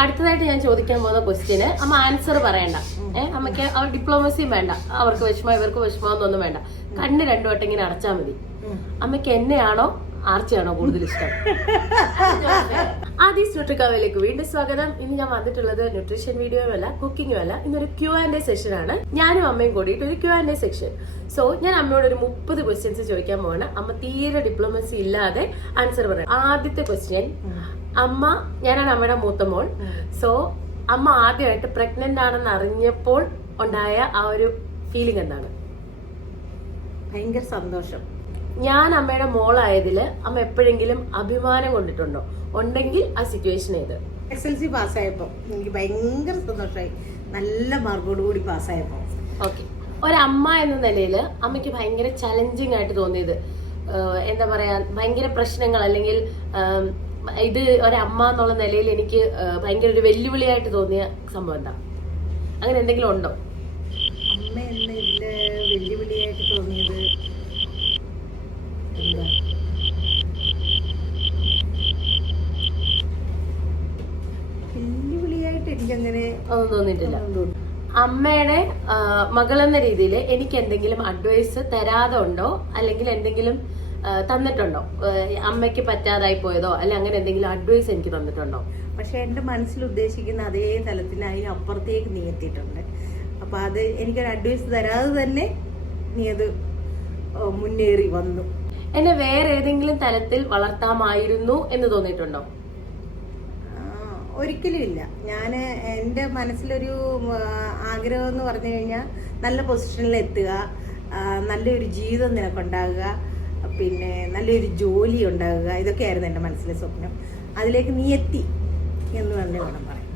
അടുത്തതായിട്ട് ഞാൻ ചോദിക്കാൻ പോകുന്ന ക്വസ്റ്റ്യന് അമ്മ ആൻസർ പറയണ്ട. അമ്മയ്ക്ക് അവർ ഡിപ്ലോമസിയും വേണ്ട, അവർക്ക് വിഷമം ഇവർക്ക് വിഷമം എന്നൊന്നും വേണ്ട. കണ്ണ് രണ്ടു വട്ടം ഇങ്ങനെ അടച്ചാൽ മതി. അമ്മയ്ക്ക് എന്നെയാണോ ആർച്ചയാണോ കൂടുതൽ ഇഷ്ടം? ആദീസ് ന്യൂട്രിക്കാവയിലേക്ക് വീണ്ടും സ്വാഗതം. ഇന്ന് ഞാൻ വന്നിട്ടുള്ളത് ന്യൂട്രീഷൻ വീഡിയോയും അല്ല കുക്കിങ്ങും അല്ല, ഇന്നൊരു Q&A സെഷൻ ആണ്. ഞാനും അമ്മയും കൂടിയിട്ട് ഒരു Q&A സെക്ഷൻ. സോ ഞാൻ അമ്മയോട് ഒരു 30 ക്വസ്റ്റ്യൻസ് ചോദിക്കാൻ പോവാണ്. അമ്മ തീരെ ഡിപ്ലോമസി ഇല്ലാതെ ആൻസർ പറയാം. ആദ്യത്തെ ക്വസ്റ്റ്യൻ, അമ്മ, ഞാനാണ് അമ്മയുടെ മൂത്ത മോൾ. സോ അമ്മ ആദ്യമായിട്ട് പ്രഗ്നന്റ് ആണെന്ന് അറിഞ്ഞപ്പോൾ ഉണ്ടായ ആ ഒരു ഫീലിംഗ് എന്താണ്? ഭയങ്കര സന്തോഷം. ഞാൻ അമ്മയുടെ മോളായതില് അമ്മ എപ്പോഴെങ്കിലും അഭിമാനം കൊണ്ടിട്ടുണ്ടോ? ഉണ്ടെങ്കിൽ ആ സിറ്റുവേഷൻ ഏത്? SLC പാസ്സായപ്പോ എനിക്ക് ഭയങ്കര സന്തോഷമായി. നല്ല മാർക്കോട് കൂടി പാസ്സായപ്പോ. ഓക്കെ, ഒരമ്മ എന്ന നിലയില് അമ്മയ്ക്ക് ഭയങ്കര ചലഞ്ചിങ് ആയിട്ട് തോന്നിയത്, എന്താ പറയാ, ഭയങ്കര പ്രശ്നങ്ങൾ അല്ലെങ്കിൽ ഇത് ഒരമ്മ എന്നുള്ള നിലയിൽ എനിക്ക് ഭയങ്കര ഒരു വെല്ലുവിളിയായിട്ട് തോന്നിയ സംഭവം എന്താ? അങ്ങനെ എന്തെങ്കിലും ഉണ്ടോ? അമ്മ എന്ന ഇതില് വെല്ലുവിളിയായിട്ട് തോന്നിയത് എന്താ? വെല്ലുവിളിയായിട്ട് എനിക്കങ്ങനെ ഒന്നും തോന്നിയിട്ടില്ല. അമ്മയുടെ മകളെന്ന രീതിയിൽ എനിക്ക് എന്തെങ്കിലും അഡ്വൈസ് തരാതെ ഉണ്ടോ, അല്ലെങ്കിൽ എന്തെങ്കിലും തന്നിട്ടുണ്ടോ? അമ്മയ്ക്ക് പറ്റാതായി പോയതോ അല്ലെ അങ്ങനെ എന്തെങ്കിലും അഡ്വൈസ് എനിക്ക് തന്നിട്ടുണ്ടോ? പക്ഷെ എന്റെ മനസ്സിൽ ഉദ്ദേശിക്കുന്ന അതേ തലത്തിനായി അപ്പുറത്തേക്ക് നീ എത്തിയിട്ടുണ്ട്. അപ്പൊ അത് എനിക്കൊരു അഡ്വൈസ് തരാതെ തന്നെ നീ അത് മുന്നേറി വന്നു. എന്നെ വേറെ ഏതെങ്കിലും തലത്തിൽ വളർത്താമായിരുന്നു എന്ന് തോന്നിയിട്ടുണ്ടോ? ഒരിക്കലും ഇല്ല. ഞാൻ എൻ്റെ മനസ്സിലൊരു ആഗ്രഹം എന്ന് പറഞ്ഞു കഴിഞ്ഞാൽ നല്ല പൊസിഷനിൽ എത്തുക, നല്ലൊരു ജീവിതം നിനക്കുണ്ടാകുക, പിന്നെ നല്ലൊരു ജോലി ഉണ്ടാകുക, ഇതൊക്കെയായിരുന്നു എൻ്റെ മനസ്സിലെ സ്വപ്നം. അതിലേക്ക് നീ എത്തി എന്ന് തന്നെ വേണം പറയാൻ.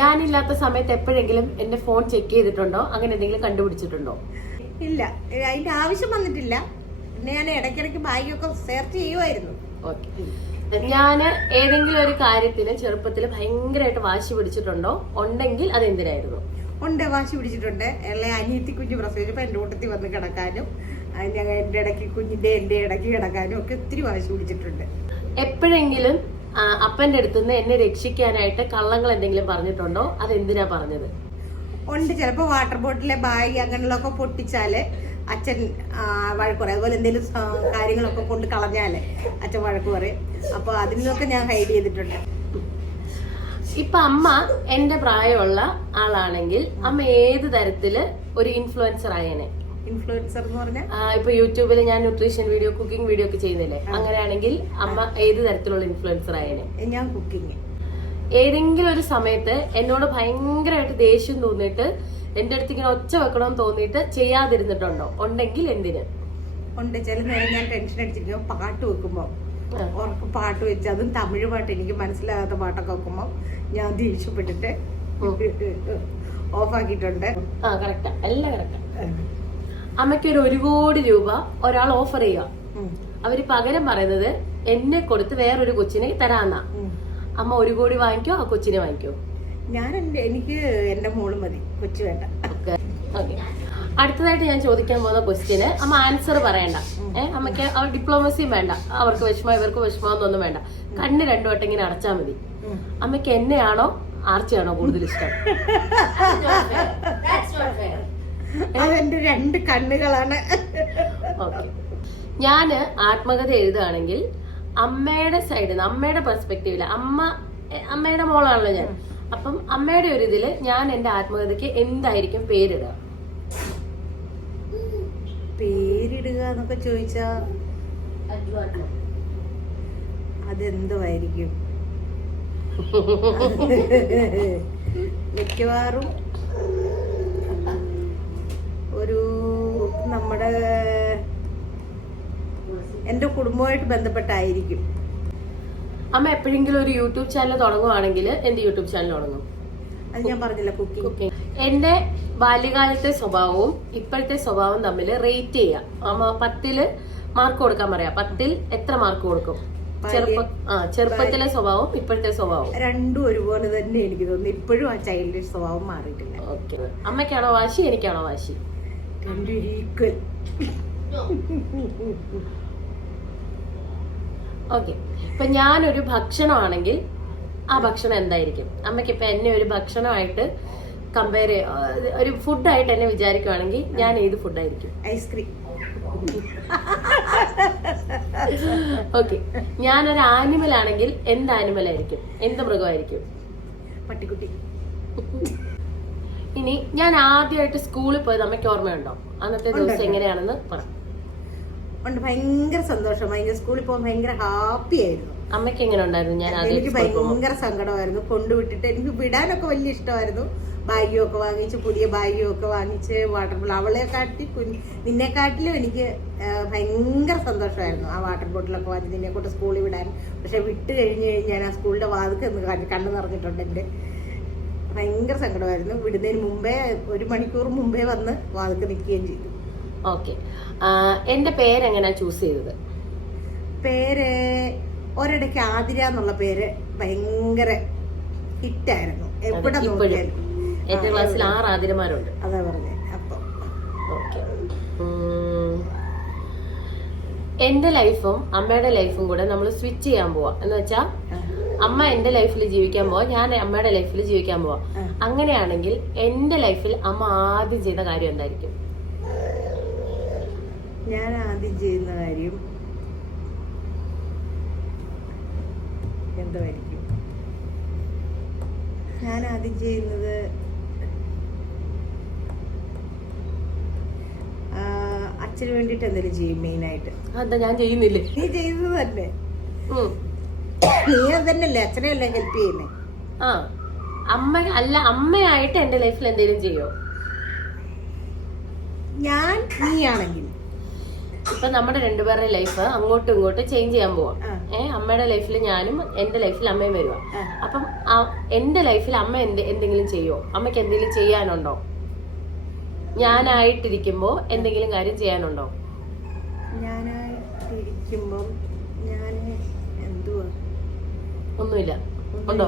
ഞാനില്ലാത്ത സമയത്ത് എപ്പോഴെങ്കിലും എന്റെ ഫോൺ ചെക്ക് ചെയ്തിട്ടുണ്ടോ? അങ്ങനെ എന്തെങ്കിലും കണ്ടുപിടിച്ചിട്ടുണ്ടോ? ഇല്ല, അതിന്റെ ആവശ്യം വന്നിട്ടില്ല. പിന്നെ ഞാൻ ഇടയ്ക്കിടയ്ക്ക് ബാഗൊക്കെ സെർച്ച് ചെയ്യുമായിരുന്നു. ഓക്കെ, ഞാന് ഏതെങ്കിലും ഒരു കാര്യത്തിന് ചെറുപ്പത്തിൽ ഭയങ്കരമായിട്ട് വാശി പിടിച്ചിട്ടുണ്ടോ? ഉണ്ടെങ്കിൽ അത് എന്തിനായിരുന്നു? ഉണ്ട്, വാശി പിടിച്ചിട്ടുണ്ട്. അല്ലെ അനിയത്തി കുഞ്ഞ് പ്രസവിച്ചപ്പോൾ എൻ്റെ കൂട്ടത്തിൽ വന്ന് കിടക്കാനും, ഞങ്ങൾ എൻ്റെ ഇടയ്ക്ക് കുഞ്ഞിന്റെ എൻ്റെ ഇടയ്ക്ക് കിടക്കാനും ഒക്കെ ഒത്തിരി വാശി പിടിച്ചിട്ടുണ്ട്. എപ്പോഴെങ്കിലും അപ്പന്റെ അടുത്തുനിന്ന് എന്നെ രക്ഷിക്കാനായിട്ട് കള്ളങ്ങൾ എന്തെങ്കിലും പറഞ്ഞിട്ടുണ്ടോ? അത് എന്തിനാ പറഞ്ഞത്? ഉണ്ട്, ചിലപ്പോൾ വാട്ടർ ബോട്ടിലെ ബാഗ് അങ്ങനെയുള്ളതൊക്കെ പൊട്ടിച്ചാല് അച്ഛൻ വഴക്ക് പറയും. അതുപോലെ എന്തെങ്കിലും കാര്യങ്ങളൊക്കെ കൊണ്ട് കളഞ്ഞാല് അച്ഛൻ വഴക്ക് പറയും. അപ്പൊ അതിനൊക്കെ ഞാൻ ഹൈഡ് ചെയ്തിട്ടുണ്ട്. ഇപ്പൊ അമ്മ എന്റെ പ്രായമുള്ള ആളാണെങ്കിൽ അമ്മ ഏത് തരത്തില് ഒരു ഇൻഫ്ലുവൻസർ ആയേനെ? ഇൻഫ്ലുവൻസർ എന്ന് പറഞ്ഞാൽ ഇപ്പൊ യൂട്യൂബിൽ ഞാൻ ന്യൂട്രീഷൻ വീഡിയോ കുക്കിംഗ് വീഡിയോ ഒക്കെ ചെയ്യുന്നില്ലേ, അങ്ങനെയാണെങ്കിൽ അമ്മ ഏത് തരത്തിലുള്ള ഇൻഫ്ലുവൻസർ ആയേനെ? ഞാൻ കുക്കിംഗ്. ഏതെങ്കിലും ഒരു സമയത്ത് എന്നോട് ഭയങ്കരമായിട്ട് ദേഷ്യം തോന്നിയിട്ട് എന്റെ അടുത്ത് ഇങ്ങനെ ഒച്ച വെക്കണമെന്ന് തോന്നിയിട്ട് ചെയ്യാതിരുന്നിട്ടുണ്ടോ? ഉണ്ടെങ്കിൽ എന്തിന്? ഉണ്ട്, ചില നേരം ഞാൻ ടെൻഷൻ അടിച്ചിരിക്കും. പാട്ട് വെക്കുമ്പോ ഉറപ്പ് പാട്ട് വെച്ച്, അതും തമിഴ് പാട്ട്, എനിക്ക് മനസ്സിലാകാത്ത പാട്ടൊക്കെ വെക്കുമ്പോ ഞാൻ ദേഷ്യപ്പെട്ടിട്ട് ഓഫാക്കിയിട്ടുണ്ട്. ആ, കറക്റ്റാ, എല്ലാം കറക്റ്റാ. അമ്മയ്ക്ക് ഒരു 1 കോടി രൂപ ഒരാൾ ഓഫർ ചെയ്യുക, അവര് പകരം പറയുന്നത് എന്നെ കൊടുത്ത് വേറൊരു കൊച്ചിനെ തരാന്നാ. അമ്മ 1 കോടി വാങ്ങിക്കോ, ആ കൊച്ചിനെ വാങ്ങിക്കോ? ഞാൻ എനിക്ക് എന്റെ മോള് മതി, കൊച്ചു വേണ്ട. ഓക്കെ, അടുത്തതായിട്ട് ഞാൻ ചോദിക്കാൻ പോകുന്ന ക്വസ്റ്റ്യന് അമ്മ ആൻസർ പറയണ്ട. അമ്മയ്ക്ക് അവർ ഡിപ്ലോമസിയും വേണ്ട, അവർക്ക് വിഷമം ഇവർക്ക് വിഷമം എന്നൊന്നും വേണ്ട. കണ്ണ് രണ്ടു വട്ടം ഇങ്ങനെ അടച്ചാൽ മതി. അമ്മയ്ക്ക് എന്നെയാണോ ആർച്ചയാണോ കൂടുതൽ ഇഷ്ടം? അതെന്റെ 2 കണ്ണുകളാണ്. ഓക്കെ, ഞാന് ആത്മകഥ എഴുതുകയാണെങ്കിൽ അമ്മയുടെ സൈഡിൽ നിന്ന്, അമ്മയുടെ പെർസ്പെക്റ്റീവില്, അമ്മയുടെ മോളാണല്ലോ ഞാൻ. അപ്പം അമ്മയുടെ ഒരു ഇതില് ഞാൻ എന്റെ ആത്മകഥയ്ക്ക് എന്തായിരിക്കും പേരിടുക? പേരിടുക എന്നൊക്കെ ചോദിച്ചാ അതെന്തുമായിരിക്കും? മിക്കവാറും ഒരു നമ്മുടെ എന്റെ കുടുംബമായിട്ട് ബന്ധപ്പെട്ടായിരിക്കും. അമ്മ എപ്പോഴെങ്കിലും ഒരു യൂട്യൂബ് ചാനൽ തുടങ്ങുവാണെങ്കിൽ എന്റെ യൂട്യൂബ് ചാനൽ തുടങ്ങും. അത് ഞാൻ പറഞ്ഞില്ല, കുക്കിംഗ്. എന്റെ ബാല്യകാലത്തെ സ്വഭാവവും ഇപ്പോഴത്തെ സ്വഭാവവും തമ്മിൽ റേറ്റ് ചെയ്യാം. അമ്മ 10 മാർക്ക് കൊടുക്കാൻ പറയാം. 10 എത്ര മാർക്ക് കൊടുക്കും? ചെറുപ്പത്തിലെ സ്വഭാവം ഇപ്പോഴത്തെ സ്വഭാവം രണ്ടും ഒരുപോലെ തന്നെ എനിക്ക് തോന്നുന്നു. ഇപ്പോഴും ആ ചൈൽഡിഷ് സ്വഭാവം മാറിയിട്ടില്ല. ഓക്കെ, അമ്മയ്ക്കാണോ വാശി, എനിക്കാണോ വാശി? രണ്ടും ഈക്വൽ. ഓക്കെ, ഇപ്പൊ ഞാനൊരു ഭക്ഷണമാണെങ്കിൽ ആ ഭക്ഷണം എന്തായിരിക്കും? അമ്മയ്ക്ക് ഇപ്പൊ എന്നെ ഒരു ഭക്ഷണമായിട്ട് കമ്പയർ ഒരു ഫുഡായിട്ട് എന്നെ വിചാരിക്കുവാണെങ്കിൽ ഞാൻ ഏത് ഫുഡായിരിക്കും? ഐസ്ക്രീം. ഓക്കെ, ഞാനൊരു ആനിമൽ ആണെങ്കിൽ എന്ത് ആനിമൽ ആയിരിക്കും? എന്ത് മൃഗമായിരിക്കും? പട്ടിക്കുട്ടി. ഇനി ഞാൻ ആദ്യമായിട്ട് സ്കൂളിൽ പോയത് അമ്മയ്ക്ക് ഓർമ്മയുണ്ടോ? അന്നത്തെ ദിവസം എങ്ങനെയാണെന്ന് പറ. ഉണ്ട്, ഭയങ്കര സന്തോഷം, ഭയങ്കര സ്കൂളിൽ പോകാൻ ഭയങ്കര ഹാപ്പി ആയിരുന്നു. അമ്മയ്ക്ക് എങ്ങനെ ഉണ്ടായിരുന്നു? ഞാൻ എനിക്ക് ഭയങ്കര സങ്കടമായിരുന്നു കൊണ്ടുവിട്ടിട്ട്. എനിക്ക് വിടാനൊക്കെ വലിയ ഇഷ്ടമായിരുന്നു. ബാഗും ഒക്കെ വാങ്ങിച്ച്, പുതിയ ബാഗും ഒക്കെ വാങ്ങിച്ച്, വാട്ടർ ബോട്ടിൽ അവളെ കാട്ടി നിന്നെക്കാട്ടിലും എനിക്ക് ഭയങ്കര സന്തോഷമായിരുന്നു ആ വാട്ടർ ബോട്ടിലൊക്കെ വാങ്ങി നിന്നെ കൊണ്ട് സ്കൂളിൽ വിടാൻ. പക്ഷെ വിട്ട് കഴിഞ്ഞ് ഞാൻ ആ സ്കൂളിന്റെ വാതിൽക്ക് കണ്ണു നിറഞ്ഞിട്ടുണ്ട്. എൻ്റെ ഭയങ്കര സങ്കടമായിരുന്നു. വിടുന്നതിന് മുമ്പേ 1 മണിക്കൂർ മുമ്പേ വന്ന് വാതിൽക്ക് നിൽക്കുകയും ചെയ്തു. ഓക്കെ, എന്റെ പേരെങ്ങനെയാ ചൂസ് ചെയ്തത്? പേര് ഒരിടയ്ക്ക് ആതിര എന്നുള്ള പേര് ഭയങ്കര ഹിറ്റായിരുന്നു. എവിടെ നോക്കിയാലും. എന്റെ ക്ലാസ്സിൽ 6 ആതിരമാരുണ്ട്. അതാ പറഞ്ഞേ. അപ്പൊ ഓക്കെ, എന്റെ ലൈഫും അമ്മയുടെ ലൈഫും കൂടെ നമ്മൾ സ്വിച്ച് ചെയ്യാൻ പോവാ. എന്ന് വെച്ചാ അമ്മ എന്റെ ലൈഫിൽ ജീവിക്കാൻ പോവാ, ഞാൻ അമ്മയുടെ ലൈഫിൽ ജീവിക്കാൻ പോവാ. അങ്ങനെയാണെങ്കിൽ എന്റെ ലൈഫിൽ അമ്മ ആദ്യം ചെയ്ത കാര്യം എന്തായിരിക്കും? ഞാൻ ആദ്യം ചെയ്യുന്ന കാര്യം എന്തായിരിക്കും? ഞാൻ ആദ്യം ചെയ്യുന്നത് അച്ഛന് വേണ്ടിട്ട് എന്തെങ്കിലും ചെയ്യും. മെയിനായിട്ട് അതാ ഞാൻ ചെയ്യുന്നില്ലേ? നീ ചെയ്യുന്നത് തന്നെ. നീ അതന്നല്ലേ അച്ഛനെയല്ലേ ഹെൽപ്പ് ചെയ്യുന്നേ? ആ, അമ്മയായിട്ട് എന്റെ ലൈഫിൽ എന്തെങ്കിലും ചെയ്യോ? ഞാൻ നീയാണെങ്കിൽ ഇപ്പൊ നമ്മുടെ രണ്ടുപേരുടെ ലൈഫ് അങ്ങോട്ടും ഇങ്ങോട്ടും ചേഞ്ച് ചെയ്യാൻ പോവാം. അമ്മയുടെ ലൈഫിൽ ഞാനും എന്റെ ലൈഫിൽ അമ്മയും വരുവാ. അപ്പം എന്റെ ലൈഫിൽ അമ്മ എന്തെങ്കിലും ചെയ്യോ? അമ്മയ്ക്ക് എന്തെങ്കിലും ചെയ്യാനുണ്ടോ? ഞാനായിട്ടിരിക്കുമ്പോ എന്തെങ്കിലും കാര്യം ചെയ്യാനുണ്ടോ? ഞാനായിട്ടിരിക്കുമ്പോ ഞാൻ എന്തുവാ? ഒന്നുമില്ല. ഉണ്ടോ?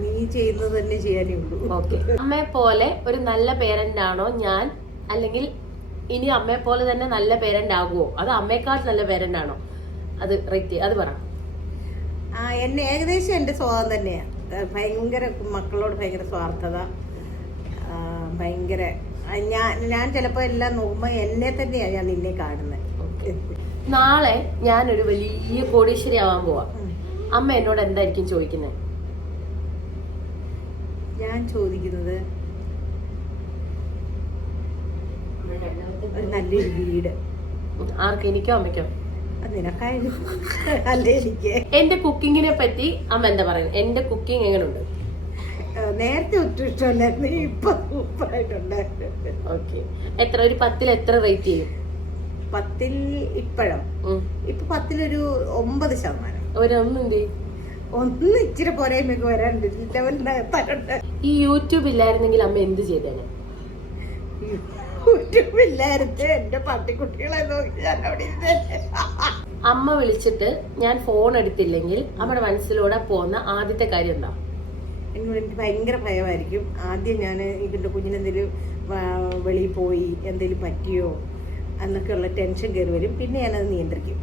നീ ചെയ്യുന്നത് തന്നെ ചെയ്യാനേ ഉള്ളൂ. ഓക്കെ, അമ്മയെ പോലെ ഒരു നല്ല പേരന്റ് ആണോ ഞാൻ? അല്ലെങ്കിൽ ഇനി അമ്മയെ പോലെ തന്നെ നല്ല പേരന്റ് ആകുമോ? അത് അമ്മയെക്കാൾ നല്ല പേരന്റ് ആണോ? അത് റേറ്റ് അത് പറ. എന്നെ ഏകദേശം എന്റെ സ്വഭാവം തന്നെയാണ്. ഭയങ്കര മക്കളോട് ഭയങ്കര സ്വാർത്ഥത, ഭയങ്കര ഞാൻ ചിലപ്പോ എല്ലാം നോക്കുമ്പോ എന്നെ തന്നെയാണ് ഞാൻ നിന്നെ കാണുന്നത്. നാളെ ഞാനൊരു വലിയ കോടീശ്വരി ആവാൻ പോവാ. അമ്മ എന്നോട് എന്തായിരിക്കും ചോദിക്കുന്നത്? ഞാൻ ചോദിക്കുന്നത് ഒരു നല്ലൊരു വീട്. ആർക്ക്? എനിക്കോ അമ്മയ്ക്കോ? നിനക്കായാലും അല്ലേ എനിക്ക്. എന്റെ കുക്കിങ്ങിനെ പറ്റി അമ്മ എന്താ പറയുന്നത്? എന്റെ കുക്കിംഗ് എങ്ങനെയുണ്ട്? നേരത്തെ ഒട്ടും ഇഷ്ടമല്ലായിരുന്നു, ഇപ്പൊ സൂപ്പറായിട്ടുണ്ട്. ഓക്കെ, എത്ര? ഒരു 10ൽ എത്ര റേറ്റ് ചെയ്യും? 10ൽ ഇപ്പോഴോ? ഇപ്പൊ 10ലൊരു 9%. ഒരെന്ത് ഒന്ന് ഇച്ചിരി പോരായ്മയൊക്കെ വരാനുണ്ട്. ലെവലിനകത്താറുണ്ട്. ഈ യൂട്യൂബ് ഇല്ലായിരുന്നെങ്കിൽ അമ്മ എന്ത് ചെയ്തേനെ? യൂട്യൂബ് ഇല്ലായിരുന്നു എന്റെ പട്ടിക്കുട്ടികളെ നോക്കി ഞാൻ അവിടെ ഇരുന്നേ. അമ്മ വിളിച്ചിട്ട് ഞാൻ ഫോൺ എടുത്തില്ലെങ്കിൽ അമ്മയുടെ മനസ്സിലൂടെ പോകുന്ന ആദ്യത്തെ കാര്യം എന്താ? എനിക്ക് ഭയങ്കര ഭയമായിരിക്കും. ആദ്യം ഞാൻ ഇതിന്റെ കുഞ്ഞിനെന്തെങ്കിലും വെളിയിൽ പോയി എന്തെങ്കിലും പറ്റിയോ എന്നൊക്കെയുള്ള ടെൻഷൻ കയറി വരും. പിന്നെ ഞാനത് നിയന്ത്രിക്കും.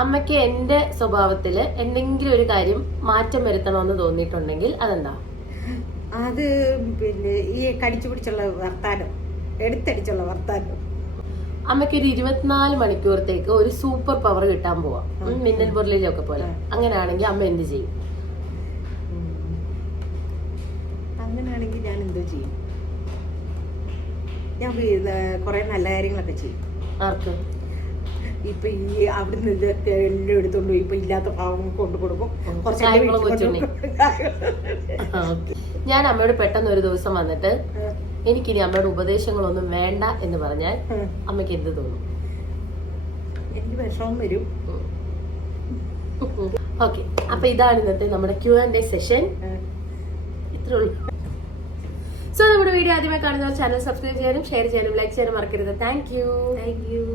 അമ്മയ്ക്ക് എന്റെ സ്വഭാവത്തില് എന്തെങ്കിലും ഒരു കാര്യം മാറ്റം വരുത്തണമെന്ന് തോന്നിയിട്ടുണ്ടെങ്കിൽ അതെന്താ? അത് പിന്നെ ഈ കടിച്ചു പിടിച്ചുള്ള വർത്താനം, എടുത്തടിച്ചുള്ള വർത്താനം. അമ്മയ്ക്ക് ഒരു 24 മണിക്കൂറത്തേക്ക് ഒരു സൂപ്പർ പവർ കിട്ടാൻ പോവാ, മിന്നൽ മുരളിയിലൊക്കെ പോലെ. അങ്ങനെയാണെങ്കിൽ അമ്മ എന്ത് ചെയ്യും? അങ്ങനെയാണെങ്കിൽ ഞാൻ എന്തോ ചെയ്യും? ഞാൻ കുറെ നല്ല കാര്യങ്ങളൊക്കെ ചെയ്യും. ആർക്ക്? ഇപ്പൊ ഈ അവിടുന്ന് ഇതൊക്കെ എല്ലാം എടുത്തോണ്ട് ഇപ്പൊ ഇല്ലാത്ത ഭാവം കൊണ്ടു കൊടുക്കും. ഞാൻ അമ്മയോട് പെട്ടെന്ന് ഒരു ദിവസം വന്നിട്ട് എനിക്കിനി അമ്മയുടെ ഉപദേശങ്ങളൊന്നും വേണ്ട എന്ന് പറഞ്ഞാൽ അമ്മയ്ക്ക് എന്ത് തോന്നും? എനിക്ക് വിഷമം വരും. ഓക്കെ, അപ്പൊ ഇതാണ് ഇന്നത്തെ നമ്മുടെ Q&A സെഷൻ. ഇത്രേ ഉള്ളൂ. സോ നമ്മുടെ വീഡിയോ ആദ്യമായി കാണുന്നവർ ചാനൽ സബ്സ്ക്രൈബ് ചെയ്യാനും ഷെയർ ചെയ്യാനും ലൈക്ക് ചെയ്യാനും മറക്കരുത്. Thank you.